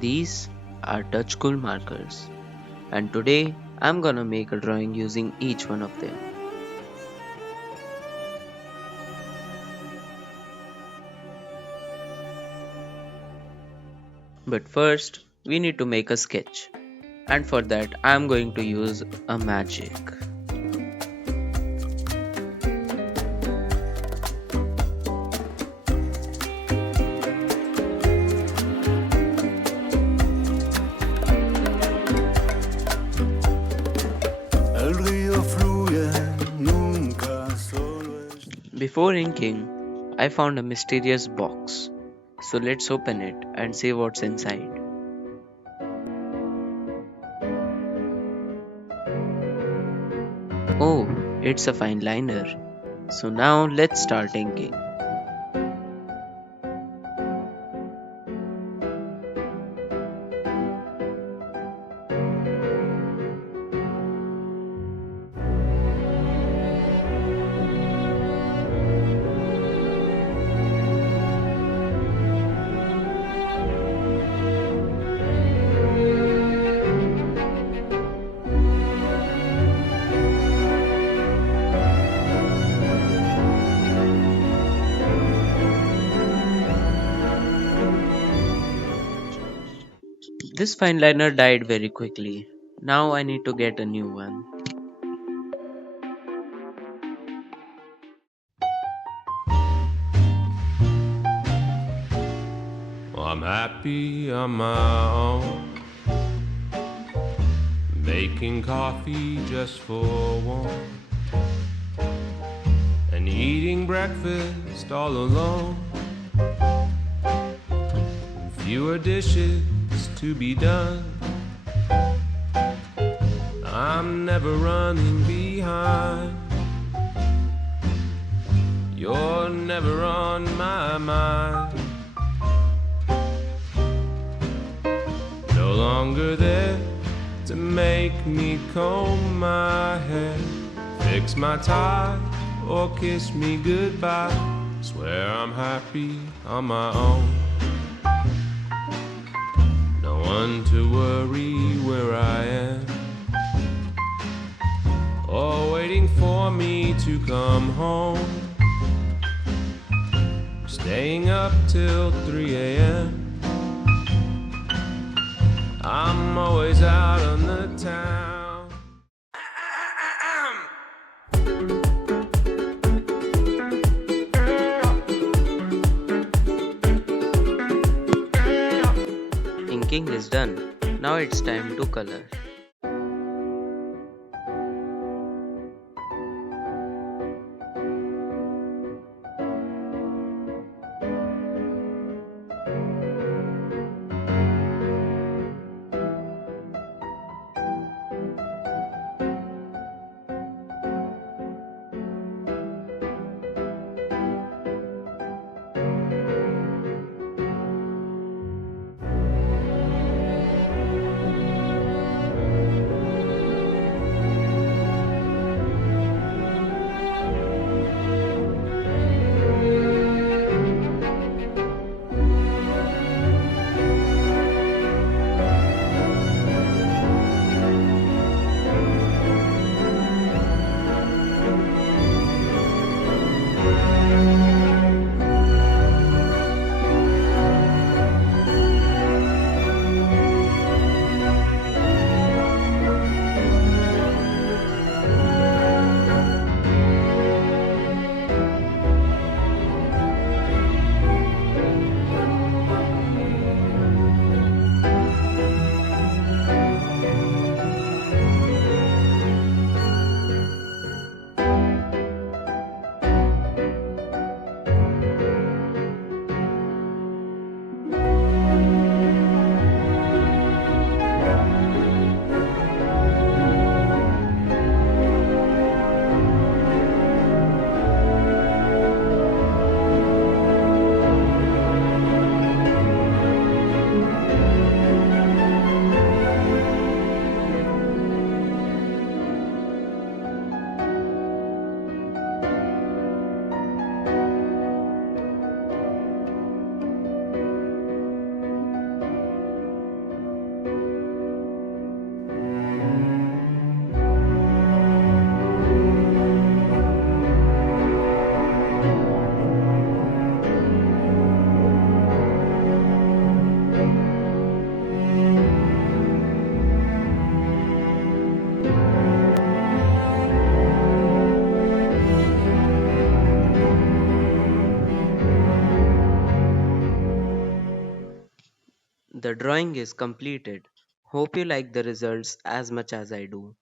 These are touchschool markers, and today I'm gonna make a drawing using each one of them. But first, we need to make a sketch, and for that, I'm going to use a magic. El río fluye, nunca solo Before inking, I found a mysterious box. So let's open it and see what's inside. Oh, it's a fine liner. So now let's start inking. This fine liner died very quickly. Now I need to get a new one. I'm happy on my own, making coffee just for one, and eating breakfast all alone. Fewer dishes to be done. I'm never running behind. You're never on my mind. No longer there to make me comb my hair, fix my tie, or kiss me goodbye. Swear I'm happy on my own. No one to worry where I am, or waiting for me to come home. Staying up till 3 a.m. I'm always out on the town. Inking is done. Now it's time to color. The drawing is completed. Hope you like the results as much as I do.